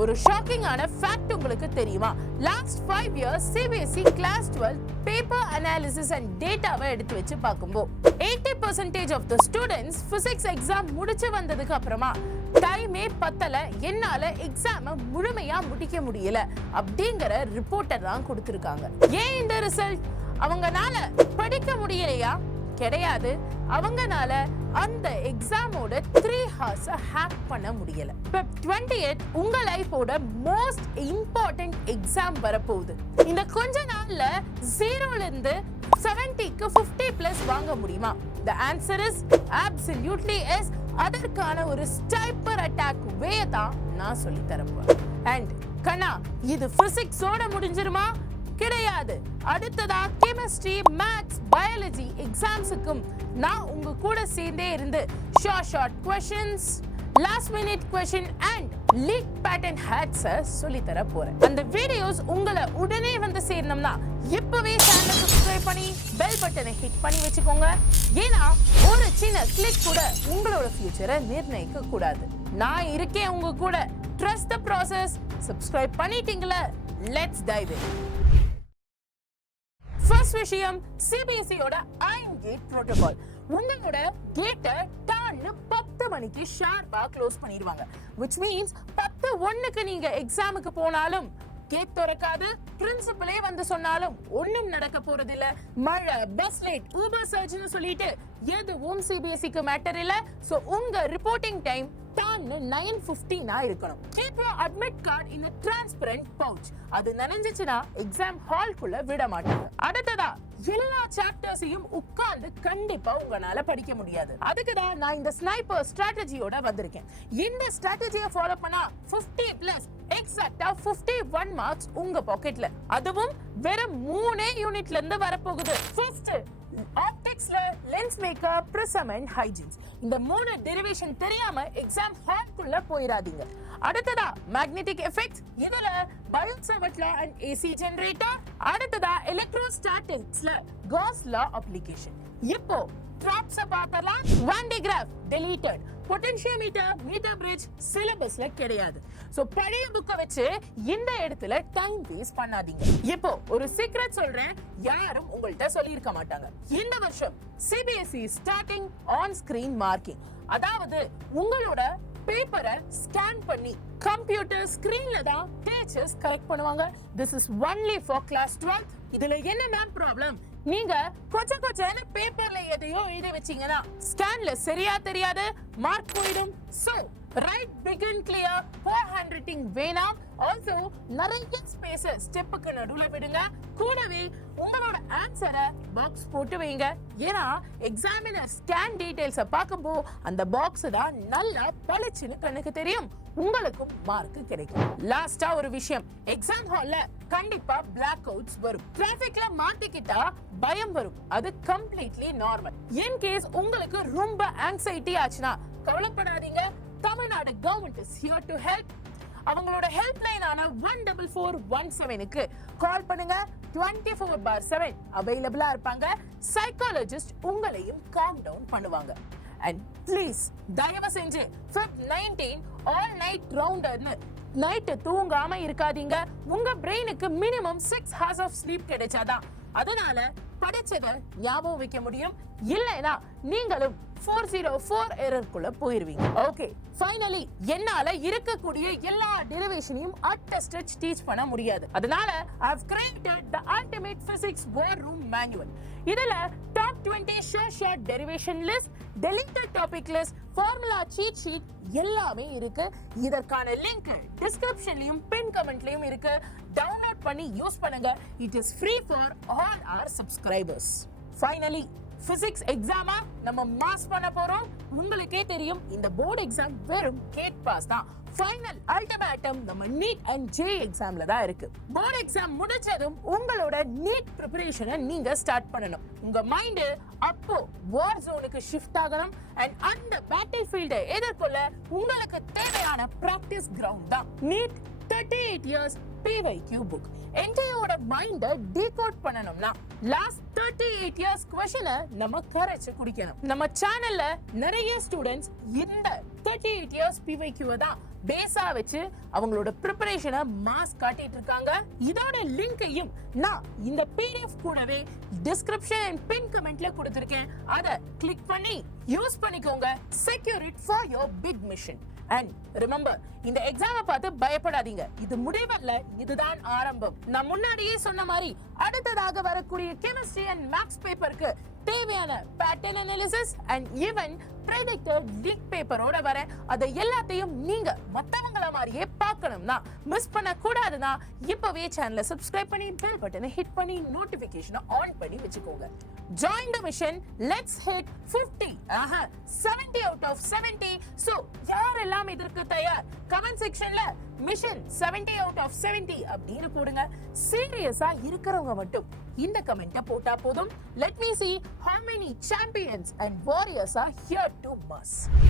ஒரு ஷாக்கிங்கான ஃபேக்ட் உங்களுக்கு தெரியுமா? Last 5 years cbse class 12 paper analysis and டேட்டாவை எடுத்து வச்சு பார்க்கும்போது 80% of the students physics exam முடிச்சு வந்ததுக்கு அப்புறமா டைமே பத்தல, என்னால எக்ஸாம முழுமையா முடிக்க முடியல அப்படிங்கிற ரிப்போர்ட்டை தான் கொடுத்திருக்காங்க. ஏன் இந்த ரிசல்ட்? அவங்கனால படிக்க முடியலையா? கிடையாது. அவங்கனால அந்த எக்ஸாமோட 3 hours ஹேக் பண்ண முடியல. Feb 28 உங்க லைஃபோட மோஸ்ட் இம்பார்ட்டன்ட் எக்ஸாம் வரப்போகுது. இந்த கொஞ்ச நாள்ல 0ல இருந்து 70க்கு 50+ வாங்க முடியுமா? The answer is absolutely yes. அதற்கான ஒரு ஸ்னைப்பர் அட்டாக் வே தான் நான் சொல்லி தரப்போறேன். அண்ட் கண்ணா, இது பிசிக்ஸோட முடிஞ்சிருமா? கிடையாது. அடுத்ததா கெமிஸ்ட்ரி, மேத்ஸ், பயாலஜி எக்ஸாம்ஸுக்கும் நான் உங்க கூட சேர்ந்தே இருந்து short questions, last minute question and leak pattern ஹேக்ஸை சொல்லி தர போறேன். அந்த வீடியோஸ் உங்களை உடனே வந்து சேரணும்னா இப்பவே சேனலை சப்ஸ்கிரைப் பண்ணி பெல் பட்டனை ஹிட் பண்ணி வச்சுக்கோங்க. ஏன்னா ஒரு சின்ன கிளிக் கூட உங்களோட ஃபியூச்சரை நிர்ணயிக்க கூடாது. நான் இருக்கேன் உங்க கூட. Trust the process. சப்ஸ்கிரைப் பண்ணிட்டீங்களா? Let's dive in. ஃபர்ஸ்ட் விஷயம், cbse ஓட iron gate protocol. உங்களோட கேட்டை டான்னு 10 மணிக்கு ஷார்ப்பா க்ளோஸ் பண்ணிடுவாங்க. which means 10:01க்கு நீங்க எக்ஸாமுக்கு போனாலும் கேட் திறக்காது. பிரின்சிபலே வந்து சொன்னாலும் ஒண்ணும் நடக்க போறது இல்ல. மழை, பஸ் லேட், ஊபர் சர்ஜ்னு சொல்லிட்டு எதுவும் cbseக்கு மேட்டர் இல்ல. சோ உங்க ரிப்போர்ட்டிங் டைம் 9:15 இருக்கணும். keep your admit card in a transparent pouch. அது நனைஞ்சிச்சுனா எக்ஸாம் ஹால்குள்ள விட மாட்டாங்க. அடுத்ததா எல்லா சாப்டர்ஸையும் உட்கார்ந்து கண்டிப்பா உங்களால படிக்க முடியாது. அதுக்கு தான் நான் இந்த ஸ்னைப்பர் ஸ்ட்ராட்டஜியோட வந்திருக்கேன். இந்த ஸ்ட்ராட்டஜியை ஃபாலோ பண்ணா 50+ எக்ஸாக்ட்டா 51 மார்க்ஸ் உங்க பாக்கெட்ல. அதுவும் வெறும் 3 யூனிட்ல இருந்து வரப்போகுது. ஃபர்ஸ்ட் ஆப்டிக்ஸ்ல lens maker, prism and Huygens. இந்த 3 டெரிவேஷன் தெரியாம எக்ஸாம் ஹால்குள்ள போயிடாதீங்க. அடுத்ததா மேக்னெட்டிக் எஃபெக்ட்ஸ், இதுல பயோசெவர்ட்ல அண்ட் ஏசி ஜெனரேட்டர். அடுத்ததா எலக்ட்ரோஸ்டாட்டிக்ஸ்ல காஸ் லா அப்ளிகேஷன். இப்போ ட்ராப்ஸ் பார்த்தலாம். Van de Graaff deleted. Potentiometer, metre bridge சிலபஸ்ல கிடையாது. சோ பழைய புக்க வச்சு இந்த இடத்துல டைம் வேஸ்ட் பண்ணாதீங்க. இப்போ ஒரு சீக்ரெட் சொல்றேன், யாரும் உங்கள்ட்ட சொல்லி இருக்க மாட்டாங்க. இந்த வருஷம் cbse starting on screen marking. அதாவது உங்களோட பேப்பரை ஸ்கேன் பண்ணி கம்ப்யூட்டர் ஸ்கிரீன்ல தான் டீச்சர்ஸ் கரெக்ட் பண்ணுவாங்க. This is only for class 12. இதுல என்ன மேம் ப்ராப்ளம்? நீங்க கொஞ்சம் பேப்பர்ல எதையோ எழுதி வச்சீங்கன்னா ஸ்கேன்ல சரியா தெரியாது, மார்க் போயிடும். So write big and clear. poor handwriting வேணாம். ஆல்சோ நிறைய ஸ்பேசஸ் ஸ்டெப்புக்கு நடுவுல விடுங்க. கூடவே உங்களோட ஆன்சரை பாக்ஸ் போட்டு வைங்க. ஏன்னா எக்ஸாமினர் ஸ்கேன் டீடைல்ஸை பார்க்கும்போது அந்த பாக்ஸ் தான் நல்லா பளிச்சுன்னு கண்ணுக்கு தெரியும். உங்களுக்கும் மார்க் கிடைக்கும். லாஸ்டா ஒரு விஷயம், எக்ஸாம் ஹால்ல கண்டிப்பா பிளாக் அவுட்ஸ் வரும். டிராபிக்ல மாட்டிக்கிட்டா பயம் வரும். அது கம்ப்ளீட்லி நார்மல். இன் கேஸ் உங்களுக்கு ரொம்ப ஆங்ஸைட்டி ஆச்சுன்னா கவலைப்படாதீங்க. Tamil Nadu government is here to help. அவங்களோட ஹெல்ப் லைனான 14417க்கு கால் பண்ணுங்க. 24/7 அவைலபிளா இருப்பாங்க. சைக்காலஜிஸ்ட் உங்களையும் காம் டவுன் பண்ணுவாங்க. அண்ட் ப்ளீஸ் தயவு செஞ்சு Feb 19 ஆல் நைட் ரவுண்டர்னு நைட்டு தூங்காம இருக்காதீங்க. உங்க பிரெயினுக்கு மினிமம் 6 hours ஆஃப் ஸ்லீப் கிடைச்சாதான் அதனால படிச்சதை ஞாபகம் வைக்க முடியும். இல்லைனா நீங்களும் 404 எரர்க்குள்ள போயிருவீங்க. ஓகே, ஃபைனலி என்னால இருக்கக்கூடிய எல்லா டெரிவேஷனையும் அட் a stretch டீச் பண்ண முடியாது. அதனால I have created the ultimate physics war room manual. இதுல top 20 short derivation list, deleted topic list, formula cheat sheet எல்லாமே இருக்கு. இதற்கான லிங்க் டிஸ்கிரிப்ஷன்லயும் பின் கமெண்ட்லயும் இருக்கு. டவுன்லோட் பண்ணி யூஸ் பண்ணுங்க. It is free for all our subscribers. Finally, physics எக்ஸாமா நம்ம mass பண்ண போறோம். உங்களுக்கே தெரியும் இந்த போர்டு எக்ஸாம் வெறும் கேட் பாஸ் தான். ஃபைனல் அல்டிமேட்டம் நம்ம நீட் அண்ட் ஜே எக்ஸாம்ல தான் இருக்கு. போர்டு எக்ஸாம் முடிச்சதும் உங்களோட நீட் ப்ரிப்பரேஷனை நீங்க ஸ்டார்ட் பண்ணணும். உங்க மைண்ட் அப்போ வார் ஜோனுக்கு ஷிஃப்ட் ஆகணும். அண்ட் அந்த பேட்டில் ஃபீல்டை எதிர்கொள்ள உங்களுக்கு தேவையான பிராக்டிஸ் கிரவுண்ட் தான் நீட் 38 years PYQ book. என்டையோட மைண்ட டீகோட் பண்ணணும்னா லாஸ்ட் 38 years கொஸ்டினை நம்ம கரைச்சு குடிக்கணும். நம்ம சேனல்ல நிறைய ஸ்டூடெண்ட்ஸ் இந்த 38 years PYQ தான் பேஸா வச்சு அவங்களோட ப்ரிப்பரேஷனை மாஸ் காட்டிட்டு இருக்காங்க. இதோட லிங்கையும் நான் இந்த PDF கூடவே டிஸ்கிரிப்ஷன் அண்ட் பின் கமெண்ட்ல கொடுத்திருக்கேன். அதை கிளிக் பண்ணி யூஸ் பண்ணிக்கோங்க. Secure it for your big mission. And remember, இந்த எக்ஸாமை பார்த்து பயப்படாதீங்க. இது முடிவல்ல, இதுதான் ஆரம்பம். நான் முன்னாடியே சொன்ன மாதிரி அடுத்ததாக வரக்கூடிய கெமிஸ்ட்ரி அண்ட் மேத்ஸ் பேப்பருக்கு தேவையான pattern analysis and even predicted leak பேப்பரோட வர அதை எல்லாத்தையும் நீங்க மத்தவங்கள மாதிரியே பார்க்கணும்னா மிஸ் பண்ண கூடாதுன்னா இப்பவே சேனலை சப்ஸ்கிரைப் பண்ணி பெல் பட்டனை ஹிட் பண்ணி நோட்டிபிகேஷனை ஆன் பண்ணி வச்சுக்கோங்க. Join the mission. Let's hit 50. 70 out of 70. So யாரெல்லாம் இதற்கு தயார்? கமெண்ட் செக்ஷன்ல மிஷன் 70 out of 70 அப்படின்னு போடுங்க. சீரியஸா இருக்கிறவங்க மட்டும் இந்த கமெண்ட்டை போட்டா போதும். Let me see how many champions and warriors are here to mass.